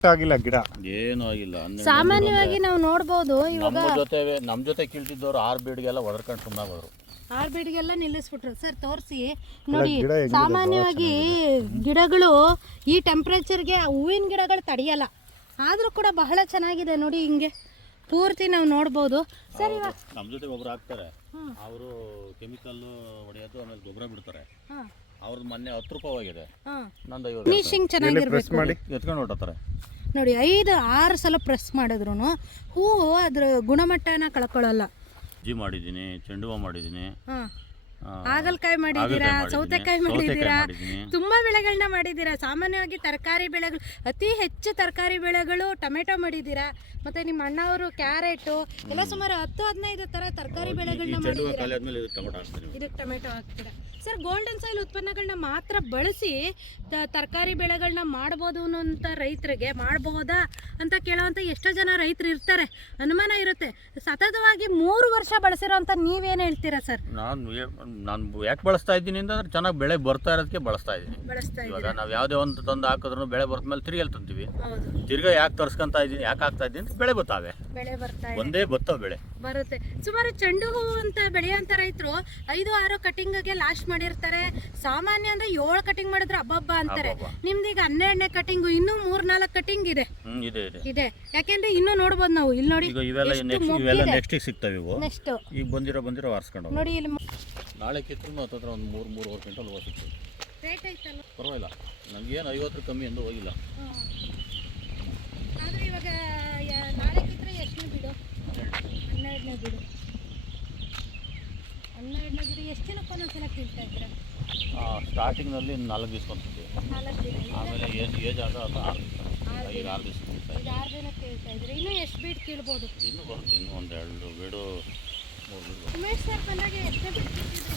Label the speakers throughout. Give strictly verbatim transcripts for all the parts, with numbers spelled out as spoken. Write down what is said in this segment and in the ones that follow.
Speaker 1: ಆಗಿಲ್ಲ ಗಿಡ
Speaker 2: ಏನು ಆಗಿಲ್ಲ.
Speaker 3: ಸಾಮಾನ್ಯವಾಗಿ ನಾವು ನೋಡ್ಬೋದು ಇವಾಗ
Speaker 2: ನಮ್ಮ ಜೊತೆ ನಮ್ಮ ಜೊತೆ ಕೀಳ್ತಿದ್ದವ್ರು ಆರು ಬೀಡ್ಗೆಲ್ಲ ಒದರ್ಕೊಂಡು ಸುಮ್ಮನೆ ಹೋದ್ರು.
Speaker 3: ಆರು ಬೀಡಿಗೆಲ್ಲ ನಿಲ್ಲಿಸ್ಬಿಟ್ರು ಸರ್. ತೋರಿಸಿ ನೋಡಿ, ಸಾಮಾನ್ಯವಾಗಿ ಗಿಡಗಳು ಈ ಟೆಂಪ್ರೇಚರ್ಗೆ ಹೂವಿನ ಗಿಡಗಳು ತಡೆಯಲ್ಲ, ಆದರೂ ಕೂಡ ಬಹಳ ಚೆನ್ನಾಗಿದೆ ನೋಡಿ. ಹಿಂಗೆ ಪೂರ್ತಿ ನಾವು ನೋಡ್ಬೋದು ಸರ್. ಇವಾಗ
Speaker 2: ನಮ್ಮ ಜೊತೆ ಗೊಬ್ಬರ ಹಾಕ್ತಾರೆ, ಅವರು ಕೆಮಿಕಲ್ ಹೊಡೆಯೋದು ಆಮೇಲೆ ಗೊಬ್ಬರ ಬಿಡ್ತಾರೆ. ಅವ್ರದ್ದು ಮೊನ್ನೆ ಹತ್ತು ರೂಪಾಯಿ ಹೋಗಿದೆ, ನಂದು ಐವತ್ತು.
Speaker 3: ಫಿನಿಶಿಂಗ್ ಚೆನ್ನಾಗಿರ್ಬೇಕು
Speaker 2: ಎತ್ಕೊಂಡು ಹೊಟ್ಟತಾರೆ
Speaker 3: ನೋಡಿ. ಐದು ಆರು ಸಲ ಪ್ರೆಸ್ ಮಾಡಿದ್ರು ಹೂವು ಅದ್ರ ಗುಣಮಟ್ಟನ ಕಳ್ಕೊಳ್ಳಲ್ಲ.
Speaker 2: ಜಿ ಮಾಡಿದ್ದೀನಿ, ಚೆಂಡು ಹೂವು ಮಾಡಿದ್ದೀನಿ,
Speaker 3: ಹಾಗಲಕಾಯಿ ಮಾಡಿದ್ದೀರಾ, ಸೌತೆಕಾಯಿ ಮಾಡಿದ್ದೀರಾ, ತುಂಬಾ ಬೆಳೆಗಳನ್ನ ಮಾಡಿದ್ದೀರಾ. ಸಾಮಾನ್ಯವಾಗಿ ತರಕಾರಿ ಬೆಳೆಗಳು, ಅತಿ ಹೆಚ್ಚು ತರಕಾರಿ ಬೆಳೆಗಳು ಟೊಮೆಟೊ ಮಾಡಿದ್ದೀರಾ, ಮತ್ತೆ ನಿಮ್ಮ ಅಣ್ಣವರು ಕ್ಯಾರೆಟು ಎಲ್ಲ ಸುಮಾರು ಹತ್ತು ಹದಿನೈದು ತರ ತರಕಾರಿ ಬೆಳೆಗಳನ್ನ ಮಾಡಿದ್ದೀರಾ. ಇದಕ್ಕೆ ಟೊಮೆಟೊ ಹಾಕ್ತೀರಾ ಸರ್. ಗೋಲ್ಡನ್ ಸಾಯಿಲ್ ಉತ್ಪನ್ನಗಳನ್ನ ಮಾತ್ರ ಬಳಸಿ ತರಕಾರಿ ಬೆಳೆಗಳನ್ನ ಮಾಡ್ಬೋದು ಅಂತ ರೈತರಿಗೆ ಮಾಡಬಹುದಾ ಅಂತ ಕೇಳೋವಂಥ ಎಷ್ಟೋ ಜನ ರೈತರು ಇರ್ತಾರೆ, ಅನುಮಾನ ಇರುತ್ತೆ. ಸತತವಾಗಿ ಮೂರು ವರ್ಷ ಬಳಸಿರೋಂಥ ನೀವೇನು ಹೇಳ್ತೀರಾ ಸರ್?
Speaker 2: ನಾನು ನಾನು ಯಾಕೆ ಬಳಸ್ತಾ ಇದ್ದೀನಿ ಅಂತಂದ್ರೆ ಚೆನ್ನಾಗಿ ಬೆಳೆ ಬರ್ತಾ ಇರೋದಕ್ಕೆ ಬಳಸ್ತಾ ಇದ್ದೀನಿ.
Speaker 3: ಬಳಸ್ತಾ
Speaker 2: ಇವಾಗ ನಾವು ಯಾವುದೇ ಒಂದು ತಂದು ಹಾಕಿದ್ರು ಬೆಳೆ ಬರ್ತ ಮೇಲೆ ತಿರ್ಗಿ ಎಲ್ಲಿ ತಂತೀವಿ, ತಿರ್ಗಾ ಯಾಕೆ ತರ್ಸ್ಕೊಂತ ಇದ್ದೀನಿ, ಯಾಕೆ ಆಗ್ತಾ ಇದ್ದೀನಿ ಅಂತ ಬೆಳೆ ಬರ್ತಾವೆ,
Speaker 3: ಬೆಳೆ ಬರ್ತಾ
Speaker 2: ಒಂದೇ ಬತ್ತವ ಬೆಳೆ
Speaker 3: ಬರುತ್ತೆ. ಸುಮಾರು ಚೆಂಡು ಹೂವು ಅಂತ ಬೆಳೆಯುವಂಥ ರೈತರು ಐದು ಆರು ಕಟಿಂಗ್ಗೆ ಲಾಸ್ಟ್ ಮಾಡಿರ್ತಾರೆ. ಸಾಮಾನ್ಯ ಅಂದ್ರೆ ಏಳು ಕಟಿಂಗ್ ಮಾಡಿದ್ರೆ ಅಬ್ಬಬ್ಬ ಅಂತಾರೆ. ನಿಮ್ದು ಈಗ ಹನ್ನೆರಡನೇ ಕಟಿಂಗ್, ಇನ್ನೂ ಮೂರ್ ನಾಲ್ಕು ಕಟಿಂಗ್ ಇದೆ ಇದೆ ಯಾಕೆಂದ್ರೆ ಇನ್ನೂ ನೋಡ್ಬೋದು ನಾವು. ಇಲ್ಲಿ ನೋಡಿ,
Speaker 2: ಇವೆಲ್ಲ ನೆಕ್ಸ್ಟ್ ಸಿಗ್ತವೆ ಇವು.
Speaker 3: ನೆಕ್ಸ್ಟ್
Speaker 2: ಈಗ ಬಂದಿರೋ ಬಂದಿರೋ ಆರಿಸ್ಕೊಂಡು
Speaker 3: ನೋಡಿ. ಇಲ್ಲಿ
Speaker 2: ನಾಳೆ ಕಿತ್ತು ಹತ್ತತ್ರ ಒಂದು ಮೂರು ಮೂರುವರೆ ಕ್ವಿಂಟಲ್ ಹೂವು ಸಿಗ್ತದೆ.
Speaker 3: ರೇಟ್ ಐತಲ್ಲ,
Speaker 2: ಪರವಾಗಿಲ್ಲ, ನಮಗೇನು ಐವತ್ತು ಕಮ್ಮಿ ಎಂದು ಹೋಗಿಲ್ಲ.
Speaker 3: ಆದರೆ ಇವಾಗ ನಾಳೆ ಕಿತ್ತರೆ ಎಷ್ಟನೇ ಬಿಡು? ಹನ್ನೆರಡನೇ ಬಿಡು. ಹನ್ನೆರಡನೇ ಬಿಡು ಎಷ್ಟು ದಿನಕ್ಕೆ ಒಂದೊಂದ್ಸಲ ಕೀಳ್ತಾ ಇದ್ದೀರಾ?
Speaker 2: ಸ್ಟಾರ್ಟಿಂಗ್ನಲ್ಲಿ ನಾಲ್ಕು ದಿವಸ ಬಂದಿದೆ,
Speaker 3: ನಾಲ್ಕು ದಿನ.
Speaker 2: ಆಮೇಲೆ ಏಜ್ ಏಜ್ ಆದ ಆರು ಈಗ ಆರು ದಿವಸ
Speaker 3: ಈಗ ಆರು ದಿನ ಕೇಳ್ತಾ ಇದ್ರೆ ಇನ್ನೂ ಎಷ್ಟು ಬೀಡ್ ಕೀಳ್ಬೋದು?
Speaker 2: ಇನ್ನೂ ಬರುತ್ತೆ, ಇನ್ನೂ ಒಂದು ಎರಡು ಬೀಡು ಮೂರು ಬೀಡು.
Speaker 3: ಉಮೇಶ್ ಸರ್ ಬಂದಾಗ ಎಷ್ಟನೇ ಬೀಡ್ ಕೀಳ್ತಿದ್ರಿ?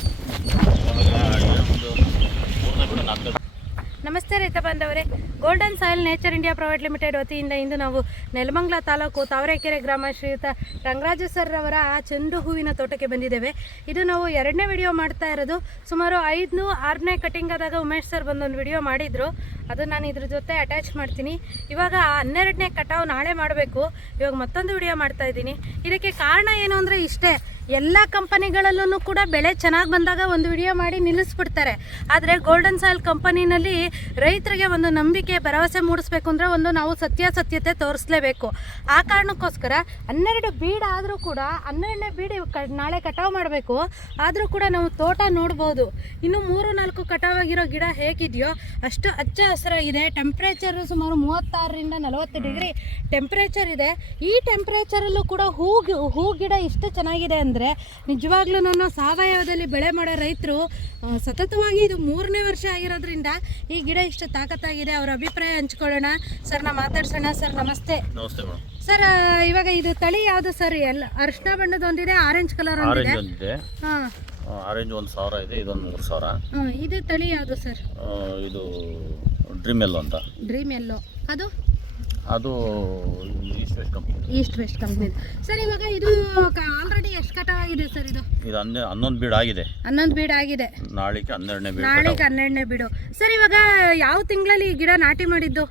Speaker 2: ಒಂದು ಮೂರನೇ ಬೀಡು ನಾಲ್ಕನೇ.
Speaker 3: ನಮಸ್ತೆ ರೈತ ಬಾಂಧವರೇ, golden soil nature India private limited ವತಿಯಿಂದ ಇಂದು ನಾವು ನೆಲಮಂಗಲ ತಾಲೂಕು ತಾವರೆಕೆರೆ ಗ್ರಾಮ ಶ್ರೀಯುತ ರಂಗರಾಜು ಸರ್ ಅವರ ಚೆಂಡು ಹೂವಿನ ತೋಟಕ್ಕೆ ಬಂದಿದ್ದೇವೆ. ಇದು ನಾವು ಎರಡನೇ ವಿಡಿಯೋ ಮಾಡ್ತಾ ಇರೋದು. ಸುಮಾರು ಐದನೂ ಆರನೇ ಕಟಿಂಗ್ ಆದಾಗ ಉಮೇಶ್ ಸರ್ ಬಂದೊಂದು ವಿಡಿಯೋ ಮಾಡಿದರು, ಅದು ನಾನು ಇದ್ರ ಜೊತೆ ಅಟ್ಯಾಚ್ ಮಾಡ್ತೀನಿ. ಇವಾಗ ಹನ್ನೆರಡನೇ ಕಟಾವು ನಾಳೆ ಮಾಡಬೇಕು, ಇವಾಗ ಮತ್ತೊಂದು ವಿಡಿಯೋ ಮಾಡ್ತಾ ಇದ್ದೀನಿ. ಇದಕ್ಕೆ ಕಾರಣ ಏನು ಅಂದರೆ ಇಷ್ಟೇ, ಎಲ್ಲ ಕಂಪನಿಗಳಲ್ಲೂ ಕೂಡ ಬೆಳೆ ಚೆನ್ನಾಗಿ ಬಂದಾಗ ಒಂದು ವಿಡಿಯೋ ಮಾಡಿ ನಿಲ್ಲಿಸ್ಬಿಡ್ತಾರೆ. ಆದರೆ ಗೋಲ್ಡನ್ ಸಾಯಿಲ್ ಕಂಪನಿನಲ್ಲಿ ರೈತರಿಗೆ ಒಂದು ನಂಬಿಕೆ ಭರವಸೆ ಮೂಡಿಸ್ಬೇಕು ಅಂದರೆ ಒಂದು ನಾವು ಸತ್ಯಾಸತ್ಯತೆ ತೋರಿಸಲೇಬೇಕು. ಆ ಕಾರಣಕ್ಕೋಸ್ಕರ ಹನ್ನೆರಡು ಬೀಡ್ ಆದರೂ ಕೂಡ ಹನ್ನೆರಡನೇ ಬೀಡ್ ಕ ನಾಳೆ ಕಟಾವು ಮಾಡಬೇಕು. ಆದರೂ ಕೂಡ ನಾವು ತೋಟ ನೋಡ್ಬೋದು, ಇನ್ನು ಮೂರು ನಾಲ್ಕು ಕಟಾವಾಗಿರೋ ಗಿಡ ಹೇಗಿದೆಯೋ ಅಷ್ಟು ಹಚ್ಚ ಹಸಿರಾಗಿದೆ. ಟೆಂಪ್ರೇಚರ್ ಸುಮಾರು ಮೂವತ್ತಾರರಿಂದ ನಲವತ್ತು ಡಿಗ್ರಿ ಟೆಂಪ್ರೇಚರ್ ಇದೆ. ಈ ಟೆಂಪ್ರೇಚರಲ್ಲೂ ಕೂಡ ಹೂ ಹೂ ಗಿಡ ಇಷ್ಟು ಚೆನ್ನಾಗಿದೆ ಅಂದರೆ ನಿಜವಾಗ್ಲೂ ನಾನು ಸಾವಯವದಲ್ಲಿ ಬೆಳೆ ಮಾಡೋ ರೈತರು ಸತತವಾಗಿ ಇದು ಮೂರನೇ ವರ್ಷ ಆಗಿರೋದ್ರಿಂದ ಈ ಗಿಡ ಇಷ್ಟು ತಾಕತ್ತಾಗಿದೆ. ಅವರ ಅಭಿಪ್ರಾಯ ಹಂಚ್ಕೊಳ್ಳೋಣ. ಸರ್ ನಾ ಮಾತಾಡ್ಸೋಣ. ಸರ್ ನಮಸ್ತೆ.
Speaker 2: ನಮಸ್ತೆ
Speaker 3: ಸರ್, ಇವಾಗ ಇದು ತಳಿ ಯಾವುದು ಸರ್? ಎಲ್ಲ ಅರಿಶಿನ ಬಣ್ಣದ ಒಂದಿದೆ, ಆರೆಂಜ್ ಕಲರ್ ಒಂದಿದೆ. ಹಾಂ,
Speaker 2: ಆರೆಂಜ್ ಒಂದು ಸಾವಿರ ಇದೆ, ಇದೊಂದು ಮೂರು ಸಾವಿರ.
Speaker 3: ಹಾಂ, ಇದು ತಳಿ ಯಾವುದು ಸರ್?
Speaker 2: ಇದು ಡ್ರೀಮ್ ಎಲ್ಲೋ ಅಂತ.
Speaker 3: ಡ್ರೀಮ್ ಎಲ್ಲೋ ಅದು
Speaker 2: ಅದು east west company.
Speaker 3: East west company sir. ಇವಾಗ ಇದು ಆಲ್ರೆಡಿ ಎಷ್ಟು ಕಟಾವಾಗಿದೆ ಸರ್? ಇದು ಇದು
Speaker 2: ಹನ್ನೆ ಹನ್ನೊಂದು ಬೀಡ್ ಆಗಿದೆ.
Speaker 3: ಹನ್ನೊಂದು ಬೀಡ್ ಆಗಿದೆ.
Speaker 2: ನಾಳೆಗೆ ಹನ್ನೆರಡನೇ ಬೀಡ್.
Speaker 3: ನಾಳೆಗೆ ಹನ್ನೆರಡನೇ ಬೀಡು ಸರ್. ಇವಾಗ ಯಾವ ತಿಂಗಳಲ್ಲಿ ಈ ಗಿಡ ನಾಟಿ ಮಾಡಿದ್ದು?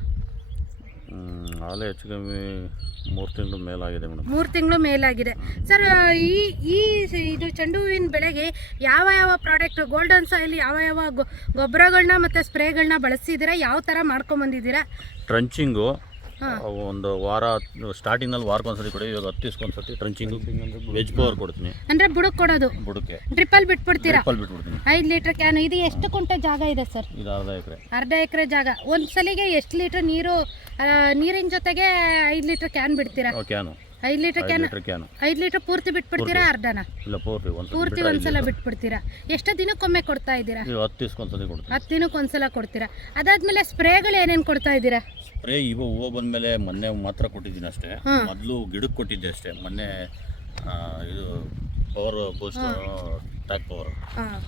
Speaker 2: ಹಾಲೆ ಹೆಚ್ಚು ಕಮ್ಮಿ ಮೂರು ತಿಂಗಳು ಮೇಲಾಗಿದೆ ಮೇಡಮ್.
Speaker 3: ಮೂರು ತಿಂಗಳು ಮೇಲಾಗಿದೆ ಸರ್. ಈ ಈ ಇದು ಚೆಂಡು ಹೂವಿನ ಬೆಳೆಗೆ ಯಾವ ಯಾವ ಪ್ರಾಡಕ್ಟ್ ಗೋಲ್ಡನ್ ಸಾಯಿಲ್ ಯಾವ ಯಾವ ಗೊಬ್ಬರಗಳನ್ನ ಮತ್ತು ಸ್ಪ್ರೇಗಳನ್ನ ಬಳಸಿದ್ದೀರಾ? ಯಾವ ಥರ ಮಾಡ್ಕೊಂಬಂದಿದ್ದೀರಾ?
Speaker 2: ಟ್ರಂಚಿಂಗು ಒಂದು ವಾರ ಸ್ಟಾರ್ಟಿಂಗ್ನಲ್ಲಿ ವಾರಕ್ಕೊಂದ್ಸತಿ ಕೊಡಿ. ಇವಾಗ ಹತ್ತು ದಿವಸಕ್ಕೊಂದ್ಸತಿ ಟ್ರಂಚಿಂಗು ವೆಜ್ ಪವರ್ ಕೊಡ್ತೀನಿ.
Speaker 3: ಅಂದರೆ ಬುಡಕ್ಕೆ ಕೊಡೋದು?
Speaker 2: ಬುಡಕ್ಕೆ
Speaker 3: ಡ್ರಿಪ್ಪಲ್ಲಿ ಬಿಟ್ಬಿಡ್ತೀರಾ?
Speaker 2: ಡ್ರಿಪ್ಪಲ್ಲಿ ಬಿಟ್ಬಿಡ್ತೀನಿ.
Speaker 3: ಐದು ಲೀಟರ್ ಕ್ಯಾನ್. ಇದು ಎಷ್ಟು ಕುಂಟೆ ಜಾಗ ಇದೆ ಸರ್?
Speaker 2: ಇದು ಅರ್ಧ ಎಕರೆ.
Speaker 3: ಅರ್ಧ ಎಕರೆ ಜಾಗ. ಒಂದು ಸಲಿಗೆ ಎಷ್ಟು ಲೀಟರ್ ನೀರು, ನೀರಿನ ಜೊತೆಗೆ ಐದು ಲೀಟರ್ ಕ್ಯಾನ್ ಬಿಡ್ತೀರಾ?
Speaker 2: ಕ್ಯಾನು
Speaker 3: ಐದು ಲೀಟರ್ ಕ್ಯಾನ್.
Speaker 2: ಕ್ಯಾನು
Speaker 3: ಐದು ಲೀಟರ್ ಪೂರ್ತಿ ಬಿಟ್ಬಿಡ್ತೀರಾ? ಅರ್ಧನ?
Speaker 2: ಇಲ್ಲ, ಪೂರ್ತಿ
Speaker 3: ಪೂರ್ತಿ ಒಂದ್ಸಲ ಬಿಟ್ಬಿಡ್ತೀರಾ? ಎಷ್ಟು ದಿನಕ್ಕೊಮ್ಮೆ ಕೊಡ್ತಾ ಇದ್ದೀರಾ?
Speaker 2: ಹತ್ತು ದಿವಸಕ್ಕೊಂದ್ಸತಿ ಕೊಡ್ತೀನಿ.
Speaker 3: ಹತ್ತು ದಿನಕ್ಕೆ ಒಂದ್ಸಲ ಕೊಡ್ತೀರಾ. ಅದಾದ್ಮೇಲೆ ಸ್ಪ್ರೇಗಳು ಏನೇನು ಕೊಡ್ತಾ ಇದ್ದೀರಾ?
Speaker 2: ಸ್ಪ್ರೇ ಇವ ಹೂವು ಬಂದಮೇಲೆ ಮೊನ್ನೆ ಮಾತ್ರ ಕೊಟ್ಟಿದ್ದೀನಿ ಅಷ್ಟೇ. ಮೊದಲು ಗಿಡಕ್ಕೆ ಕೊಟ್ಟಿದ್ದೆ ಅಷ್ಟೇ. ಮೊನ್ನೆ ಇದು ಪವರ್ ಬೂಸ್ಟ್ ಟ್ಯಾಕ್ ಪವರ್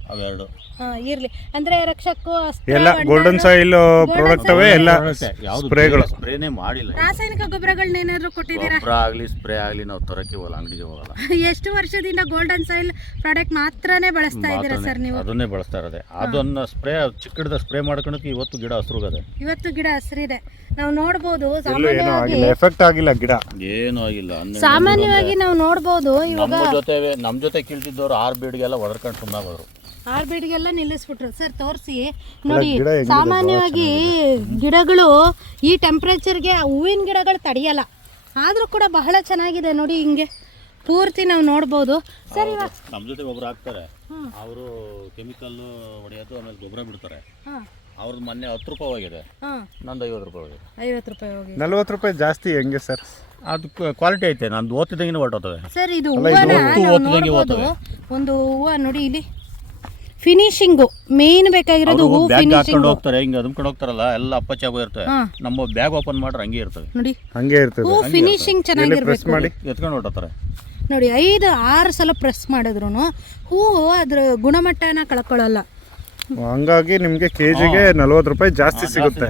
Speaker 2: ಅವೆರಡು
Speaker 3: ಹಾ ಇರ್ಲಿ ಅಂದ್ರೆ ರಕ್ಷಕ್ಕೂ ಅಸ್ತ್ರ,
Speaker 1: ಎಲ್ಲ ಗೋಲ್ಡನ್ ಸಾಯಿಲ್ ಪ್ರಾಡಕ್ಟ್ ಅವೇ ಎಲ್ಲ
Speaker 2: ಯಾವುದು
Speaker 1: ಸ್ಪ್ರೇಗಳು.
Speaker 2: ಸ್ಪ್ರೇನೇ ಮಾಡಿಲ್ಲ.
Speaker 3: ರಾಸಾಯನಿಕ ಗೊಬ್ಬರಗಳನ್ನ ಏನಾದ್ರು ಕೊಟ್ಟಿದ್ದೀರಾ?
Speaker 2: ಗೊಬ್ಬರ ಆಗಲಿ ಸ್ಪ್ರೇ ಆಗಲಿ ನಾವು ತರಕ್ಕೆ ಹೋಗಲ್ಲ, ಅಂಗಡಿಗೆ ಹೋಗಲ್ಲ.
Speaker 3: ಎಷ್ಟು ವರ್ಷದಿಂದ ಗೋಲ್ಡನ್ ಸಾಯಿಲ್ ಪ್ರಾಡಕ್ಟ್ ಮಾತ್ರನೇ ಬಳಸ್ತಾ ಇದ್ದೀರಾ ಸರ್ ನೀವು?
Speaker 2: ಅದನ್ನೇ ಬಳಸ್ತಾ ಇರೋದೆ. ಅದನ್ನ ಸ್ಪ್ರೇ ಚಿಕ್ಕದ ಸ್ಪ್ರೇ ಮಾಡ್ಕೊಳಕ್ಕೆ ಇವತ್ತು ಗಿಡ ಹಸ್ರುಗದೆ.
Speaker 3: ಇವತ್ತು ಗಿಡ ಹಸಿರಿದೆ, ನಾವು ನೋಡ್ಬೋದು.
Speaker 1: ಎಲ್ಲೂ ಏನೂ ಆಗಿಲ್ಲ, ಎಫೆಕ್ಟ್ ಆಗಿಲ್ಲ ಗಿಡ,
Speaker 2: ಏನೂ ಆಗಿಲ್ಲ.
Speaker 3: ಸಾಮಾನ್ಯವಾಗಿ ನಾವು ನೋಡ್ಬೋದು. ಇವಾಗ
Speaker 2: ನಮ್ಮ ಜೊತೆ ನಮ್ಮ ಜೊತೆ ಕೀಳ್ತಿದ್ದವ್ರು ಆರ್ ಬೀಡ್ಗೆಲ್ಲ ಒದರ್ಕೊಂಡು ಸುಮ್ಮನೆ ಹೋದ್ರು.
Speaker 3: ಆರ್ ಬೀಡ್ಗೆಲ್ಲ ನಿಲ್ಲಿಸ್ಬಿಟ್ರು ಸರ್. ತೋರಿಸಿ ನೋಡಿ, ಸಾಮಾನ್ಯವಾಗಿ ಗಿಡಗಳು ಈ ಟೆಂಪ್ರೇಚರ್ಗೆ ಹೂವಿನ ಗಿಡಗಳು ತಡೆಯಲ್ಲ, ಆದರೂ ಕೂಡ ಬಹಳ ಚೆನ್ನಾಗಿದೆ ನೋಡಿ. ಹಿಂಗೆ ಪೂರ್ತಿ ನಾವು ನೋಡ್ಬೋದು ಸರ್. ಇವಾಗ
Speaker 2: ನಮ್ಮ ಜೊತೆ ಒಬ್ರು ಹಾಕ್ತಾರೆ, ಅವರು ಕೆಮಿಕಲ್ ಹೊಡೆಯೋದು ಆಮೇಲೆ ಗೊಬ್ಬರ ಬಿಡ್ತಾರೆ. ಅವ್ರದ್ದು ಮೊನ್ನೆ ಹತ್ತು ರೂಪಾಯಿ ಹೋಗಿದೆ, ನಂದು ಐವತ್ತು ರೂಪಾಯಿ ಹೋಗಿದೆ.
Speaker 3: ಐವತ್ತು ರೂಪಾಯಿ ಹೋಗಿದೆ.
Speaker 1: ನಲ್ವತ್ತು ರೂಪಾಯಿ ಜಾಸ್ತಿ ಹೆಂಗೆ ಸರ್?
Speaker 2: ಅದು ಕ್ವಾಲಿಟಿ ಐತೆ, ನಂದು ಓದ್ತಿದ್ದಂಗೆ ಹೊರಟೋತವೆ
Speaker 3: ಸರ್. ಇದು ಹೂವನ ನಾವು ನೋಡ್ಬೋದು, ಒಂದು ಹೂವು ನೋಡಿ ಇಲ್ಲಿ ಫಿನಿಶಿಂಗು ಮೇನ್ ಬೇಕಾಗಿರೋದು ಹೂ
Speaker 2: ಬ್ಯಾಗ್ ಹಾಕೊಂಡು
Speaker 3: ಫಿನಿಶಿಂಗ್
Speaker 2: ಹೋಗ್ತಾರೆ, ಹಿಂಗೆ ಅದ್ಕೊಂಡು ಹೋಗ್ತಾರಲ್ಲ, ಎಲ್ಲ ಅಪ್ಪಚ್ಚಾಗೋ ಇರ್ತವೆ. ನಮ್ಮ ಬ್ಯಾಗ್ ಓಪನ್ ಮಾಡ್ರೆ ಹಂಗೆ ಇರ್ತವೆ
Speaker 3: ನೋಡಿ,
Speaker 1: ಹಂಗೆ ಇರ್ತದೆ.
Speaker 3: ಹೂ ಫಿನಿಶಿಂಗ್ ಚೆನ್ನಾಗಿರ್ಬೇಕು
Speaker 1: ಮಾಡಿ
Speaker 2: ಎತ್ಕೊಂಡು ಹೊರಟೋತಾರೆ
Speaker 3: ನೋಡಿ. ಐದು ಆರು ಸಲ ಪ್ರೆಸ್ ಮಾಡಿದ್ರು ಹೂವು ಅದ್ರ ಗುಣಮಟ್ಟನ ಕಳ್ಕೊಳ್ಳಲ್ಲ.
Speaker 1: ಹಂಗಾಗಿ ನಿಮಗೆ ಕೆಜಿಗೆ ನಲ್ವತ್ತು ರೂಪಾಯಿ ಜಾಸ್ತಿ ಸಿಗುತ್ತೆ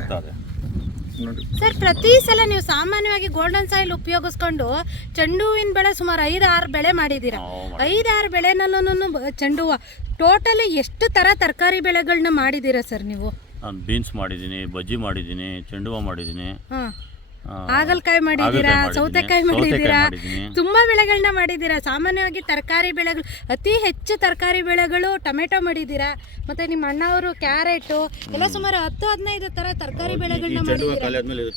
Speaker 1: ನೋಡಿ
Speaker 3: ಸರ್. ಪ್ರತಿ ಸಲ ನೀವು ಸಾಮಾನ್ಯವಾಗಿ ಗೋಲ್ಡನ್ ಸಾಯಿಲ್ ಉಪಯೋಗಿಸ್ಕೊಂಡು ಚೆಂಡು ಹೂವಿನ ಬೆಳೆ ಸುಮಾರು ಐದು ಆರು ಬೆಳೆ ಮಾಡಿದ್ದೀರಾ. ಐದು ಆರು ಬೆಳೆನಲ್ಲೂ ಚೆಂಡು ಹೂವು ಟೋಟಲಿ ಎಷ್ಟು ಥರ ತರಕಾರಿ ಬೆಳೆಗಳನ್ನ ಮಾಡಿದ್ದೀರಾ ಸರ್ ನೀವು?
Speaker 2: ನಾನು ಬೀನ್ಸ್ ಮಾಡಿದ್ದೀನಿ, ಬಜ್ಜಿ ಮಾಡಿದ್ದೀನಿ, ಚೆಂಡು ಹೂವು ಮಾಡಿದ್ದೀನಿ,
Speaker 3: ಹಾಂ, ಹಾಗಲಕಾಯಿ ಮಾಡಿದ್ದೀರಾ, ಸೌತೆಕಾಯಿ ಮಾಡಿದ್ದೀರಾ, ತುಂಬಾ ಬೆಳೆಗಳನ್ನ ಮಾಡಿದ್ದೀರಾ. ಸಾಮಾನ್ಯವಾಗಿ ತರಕಾರಿ ಬೆಳೆಗಳು ಅತಿ ಹೆಚ್ಚು ತರಕಾರಿ ಬೆಳೆಗಳು ಟೊಮೆಟೊ ಮಾಡಿದ್ದೀರಾ, ಮತ್ತೆ ನಿಮ್ಮ ಅಣ್ಣ ಅವರು ಕ್ಯಾರೆಟು ಎಲ್ಲ ಸುಮಾರು ಹತ್ತು ಹದಿನೈದು ತರ ತರಕಾರಿ ಬೆಳೆಗಳನ್ನ ಮಾಡಿದ್ದೀರಾ.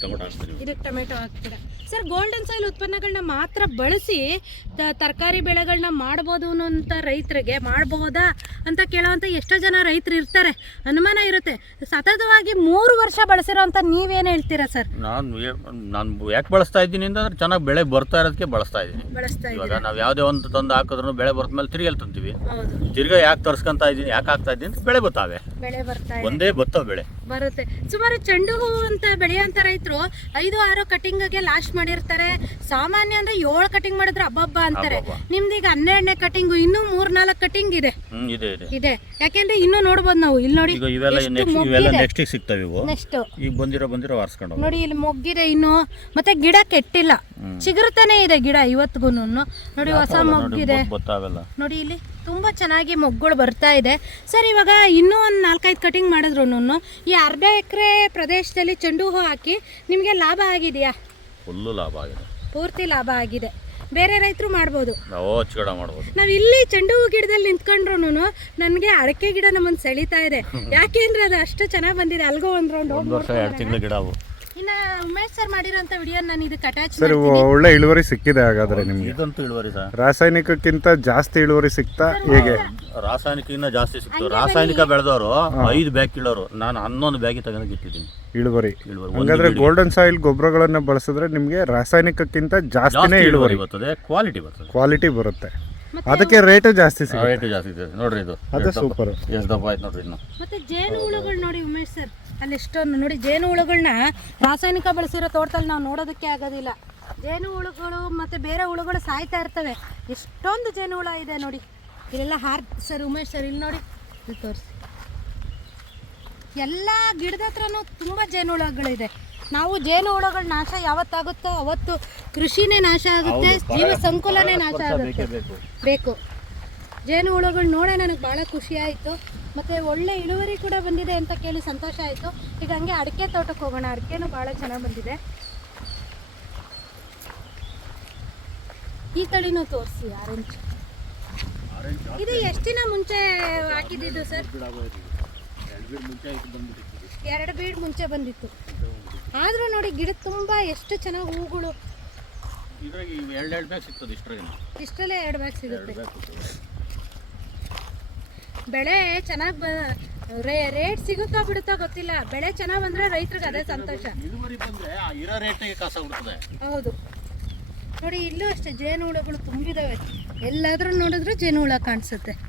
Speaker 3: ಇದಕ್ಕೆ ಟೊಮೆಟೊ ಹಾಕ್ತೀರಾ ಸರ್. ಗೋಲ್ಡನ್ ಸಾಯಿಲ್ ಉತ್ಪನ್ನಗಳನ್ನ ಮಾತ್ರ ಬಳಸಿ ತರಕಾರಿ ಬೆಳೆಗಳನ್ನ ಮಾಡ್ಬೋದು ಅಂತ ರೈತರಿಗೆ ಮಾಡಬಹುದಾ ಅಂತ ಕೇಳೋವಂಥ ಎಷ್ಟೋ ಜನ ರೈತರು ಇರ್ತಾರೆ, ಅನುಮಾನ ಇರುತ್ತೆ. ಸತತವಾಗಿ ಮೂರು ವರ್ಷ ಬಳಸಿರೋ ಅಂತ ನೀವೇನು ಹೇಳ್ತೀರಾ ಸರ್?
Speaker 2: ನಾನು ನಾನು ಯಾಕೆ ಬಳಸ್ತಾ ಇದ್ದೀನಿ ಅಂತಂದ್ರೆ ಚೆನ್ನಾಗಿ ಬೆಳೆ ಬರ್ತಾ ಇರೋದಕ್ಕೆ ಬಳಸ್ತಾ ಇದ್ದೀನಿ.
Speaker 3: ಬಳಸ್ತಾ
Speaker 2: ಇವಾಗ ನಾವು ಯಾವುದೇ ಒಂದು ತಂದು ಹಾಕಿದ್ರು ಬೆಳೆ ಬರ್ತ ಮೇಲೆ ತಿರ್ಗಿ ಎಲ್ಲಿ ತಂತೀವಿ,
Speaker 3: ಹೌದು,
Speaker 2: ತಿರ್ಗಾ ಯಾಕೆ ತರ್ಸ್ಕೊಂತ ಇದ್ದೀನಿ, ಯಾಕೆ ಆಗ್ತಾ ಇದ್ದೀನಿ ಅಂತ ಬೆಳೆ ಬರ್ತಾವೆ,
Speaker 3: ಬೆಳೆ ಬರ್ತಾ
Speaker 2: ಒಂದೇ ಬತ್ತವ ಬೆಳೆ
Speaker 3: ಬರುತ್ತೆ. ಸುಮಾರು ಚೆಂಡು ಹೂವು ಅಂತ ಬೆಳೆಯುವಂತ ರೈತರು ಐದು ಆರು ಕಟಿಂಗ್ಗೆ ಲಾಸ್ಟ್ ಮಾಡಿರ್ತಾರೆ. ಸಾಮಾನ್ಯ ಅಂದ್ರೆ ಏಳು ಕಟಿಂಗ್ ಮಾಡಿದ್ರೆ ಅಬ್ಬಬ್ಬ ಅಂತಾರೆ. ನಿಮ್ದೀಗ ಹನ್ನೆರಡನೇ ಕಟಿಂಗ್, ಇನ್ನೂ ಮೂರ್ ನಾಲ್ಕು ಕಟಿಂಗ್ ಇದೆ
Speaker 2: ಇದೆ
Speaker 3: ಇದೆ ಯಾಕೆಂದ್ರೆ ಇನ್ನೂ ನೋಡ್ಬೋದು ನಾವು. ಇಲ್ಲಿ ನೋಡಿ,
Speaker 2: ಇವೆಲ್ಲ ಇವೆಲ್ಲ ನೆಕ್ಸ್ಟ್ ಸಿಗ್ತವೆ. ಇವು
Speaker 3: ನೆಕ್ಸ್ಟ್
Speaker 2: ಈಗ ಬಂದಿರೋ ಬಂದಿರೋ ಆರಿಸ್ಕೊಂಡು
Speaker 3: ನೋಡಿ, ಇಲ್ಲಿ ಮೊಗ್ಗಿದೆ ಇನ್ನು, ಮತ್ತೆ ಗಿಡ ಕೆಟ್ಟಿಲ್ಲ, ಚಿಗುರುತ್ತಾನೆ ಇದೆ ಗಿಡ ಇವತ್ತಿಗೂ ನೋಡಿ. ಹೊಸ ಮೊಗ್ಗಿದೆ ನೋಡಿ, ಇಲ್ಲಿ ತುಂಬಾ ಚೆನ್ನಾಗಿ ಮೊಗ್ಗುಗಳು ಬರ್ತಾ ಇದೆ ಸರ್. ಇವಾಗ ಇನ್ನೂ ಒಂದು ನಾಲ್ಕೈದು ಕಟಿಂಗ್ ಮಾಡಿದ್ರು ಈ ಅರ್ಧ ಎಕರೆ ಪ್ರದೇಶದಲ್ಲಿ ಚೆಂಡು ಹೂ ಹಾಕಿ ನಿಮಗೆ ಲಾಭ ಆಗಿದೆಯಾ?
Speaker 2: ಫುಲ್ಲು ಲಾಭ ಆಗಿದೆ,
Speaker 3: ಪೂರ್ತಿ ಲಾಭ ಆಗಿದೆ. ಬೇರೆ ರೈತರು ಮಾಡ್ಬೋದು,
Speaker 2: ನಾವು ಅಚ್ಚುಕಡ ಮಾಡ್ಬೋದು.
Speaker 3: ನಾವು ಇಲ್ಲಿ ಚೆಂಡು ಹೂ ಗಿಡದಲ್ಲಿ ನಿಂತ್ಕೊಂಡ್ರು ನನಗೆ ಅಡಕೆ ಗಿಡ ನಮ್ಮನ್ನು ಸೆಳೀತಾ ಇದೆ. ಯಾಕೆಂದ್ರೆ ಅದು ಅಷ್ಟು ಚೆನ್ನಾಗಿ ಬಂದಿದೆ. ಅಲ್ಗೋ ಒಂದ್ ರೌಂಡ್
Speaker 2: ಒಂದು ವರ್ಷ ಎರಡು ತಿಂಗಳ ಗಿಡ ಅವು.
Speaker 3: ಇನ್ನ ಉಮೇಶ್ ಸರ್ ಮಾಡಿರೋಂಥ ವಿಡಿಯೋ ನಾನು ಇದಕ್ಕೆ ಅಟ್ಯಾಚ್
Speaker 1: ಸರ್. ಒಳ್ಳೆ ಇಳುವರಿ ಸಿಕ್ಕಿದೆ ಹಾಗಾದ್ರೆ ನಿಮಗೆ?
Speaker 2: ಇದಂತೂ ಇಳುವರಿ ಸರ್,
Speaker 1: ರಾಸಾಯನಿಕಕ್ಕಿಂತ ಜಾಸ್ತಿ ಇಳುವರಿ ಸಿಗ್ತಾ ಹೇಗೆ?
Speaker 2: ರಾಸಾಯನಿಕಕ್ಕಿಂತ ಜಾಸ್ತಿ ಸಿಕ್ತು. ರಾಸಾಯನಿಕ ಬೆಳೆದವರು ಐದು ಬ್ಯಾಗ್ ಕೀಳೋರು, ನಾನು ಹನ್ನೊಂದು ಬ್ಯಾಗಿ ತಗೊಂಡು ಇಟ್ಟಿದ್ದೀನಿ
Speaker 1: ಇಳುವರಿ. ಹಾಗಾದ್ರೆ ಗೋಲ್ಡನ್ ಸಾಯಿಲ್ ಗೊಬ್ಬರಗಳನ್ನ ಬಳಸಿದ್ರೆ ನಿಮಗೆ ರಾಸಾಯನಿಕಕ್ಕಿಂತ ಜಾಸ್ತಿನೇ ಇಳುವರಿ
Speaker 2: ಬರ್ತದೆ, ಕ್ವಾಲಿಟಿ ಬರ್ತದೆ,
Speaker 1: ಕ್ವಾಲಿಟಿ ಬರುತ್ತೆ. ಅದಕ್ಕೆ ರೇಟು ಜಾಸ್ತಿ ಸಿಗುತ್ತೆ.
Speaker 2: ರೇಟು ಜಾಸ್ತಿ ಇದೆ ನೋಡ್ರಿ. ಇದು
Speaker 1: ಅದು ಸೂಪರ್.
Speaker 2: ಎಷ್ಟು ದಪ್ಪ ಆಯ್ತು ನೋಡ್ರಿ. ಇನ್ನು
Speaker 3: ಮತ್ತೆ ಜೇನು ಹುಳುಗಳು ನೋಡಿ ಉಮೇಶ್ ಸರ್, ಅಲ್ಲಿ ಎಷ್ಟೊಂದು ನೋಡಿ ಜೇನು ಹುಳುಗಳನ್ನ ರಾಸಾಯನಿಕ ಬಳಸಿರೋ ತೋಟದಲ್ಲಿ ನಾವು ನೋಡೋದಕ್ಕೆ ಆಗೋದಿಲ್ಲ. ಜೇನು ಹುಳುಗಳು ಮತ್ತೆ ಬೇರೆ ಹುಳುಗಳು ಸಾಯ್ತಾ ಇರ್ತವೆ. ಎಷ್ಟೊಂದು ಜೇನು ಹುಳ ಇದೆ ನೋಡಿ ಇಲ್ಲೆಲ್ಲ. ಹಾರ್ ಸರ್ ಉಮೇಶ್ ಸರ್ ಇಲ್ಲಿ ನೋಡಿ, ಇಲ್ಲಿ ತೋರಿಸಿ. ಎಲ್ಲ ಗಿಡದ ಹತ್ರನೂ ತುಂಬ ಜೇನು ಹುಳುಗಳಿದೆ. ನಾವು ಜೇನು ಹುಳುಗಳ ನಾಶ ಯಾವತ್ತಾಗುತ್ತೋ ಅವತ್ತು ಕೃಷಿನೇ ನಾಶ ಆಗುತ್ತೆ, ಜೀವ ಸಂಕುಲನೇ ನಾಶ ಆಗುತ್ತೆ. ಬೇಕು ಜೇನು ಹುಳುಗಳು ನೋಡೇ ನನಗೆ ಭಾಳ ಖುಷಿ ಆಯಿತು. ಮತ್ತು ಒಳ್ಳೆ ಇಳುವರಿ ಕೂಡ ಬಂದಿದೆ ಅಂತ ಕೇಳಿ ಸಂತೋಷ ಆಯಿತು. ಈಗ ಹಂಗೆ ಅಡಿಕೆ ತೋಟಕ್ಕೆ ಹೋಗೋಣ. ಅಡಿಕೆನೂ ಭಾಳ ಚೆನ್ನಾಗಿ ಬಂದಿದೆ. ಈ ತಳಿನೂ ತೋರಿಸಿ, ಆರೆಂಜ್. ಇದು ಎಷ್ಟು ದಿನ ಮುಂಚೆ ಹಾಕಿದ್ದು ಸರ್? ಎರಡು ಬೀಡ್ ಮುಂಚೆ ಬಂದಿತ್ತು. ಆದರೂ ನೋಡಿ ಗಿಡ ತುಂಬ ಎಷ್ಟು ಚೆನ್ನಾಗಿ ಹೂಗಳು. ಇಷ್ಟರಲ್ಲೇ ಎರಡು ಬ್ಯಾಗ್ ಸಿಗುತ್ತೆ. ಬೆಳೆ ಚೆನ್ನಾಗಿ ಬ ರೇಟ್ ಸಿಗುತ್ತಾ ಬಿಡುತ್ತಾ ಗೊತ್ತಿಲ್ಲ. ಬೆಳೆ ಚೆನ್ನಾಗಿ ಬಂದರೆ ರೈತರಿಗೆ ಅದೇ ಸಂತೋಷ. ಹೌದು ನೋಡಿ, ಇಲ್ಲೂ ಅಷ್ಟೇ ಜೇನು ಹುಳುಗಳು ತುಂಬಿದಾವೆ. ಎಲ್ಲಾದ್ರೂ ನೋಡಿದ್ರೆ ಜೇನು ಹುಳ ಕಾಣಿಸುತ್ತೆ.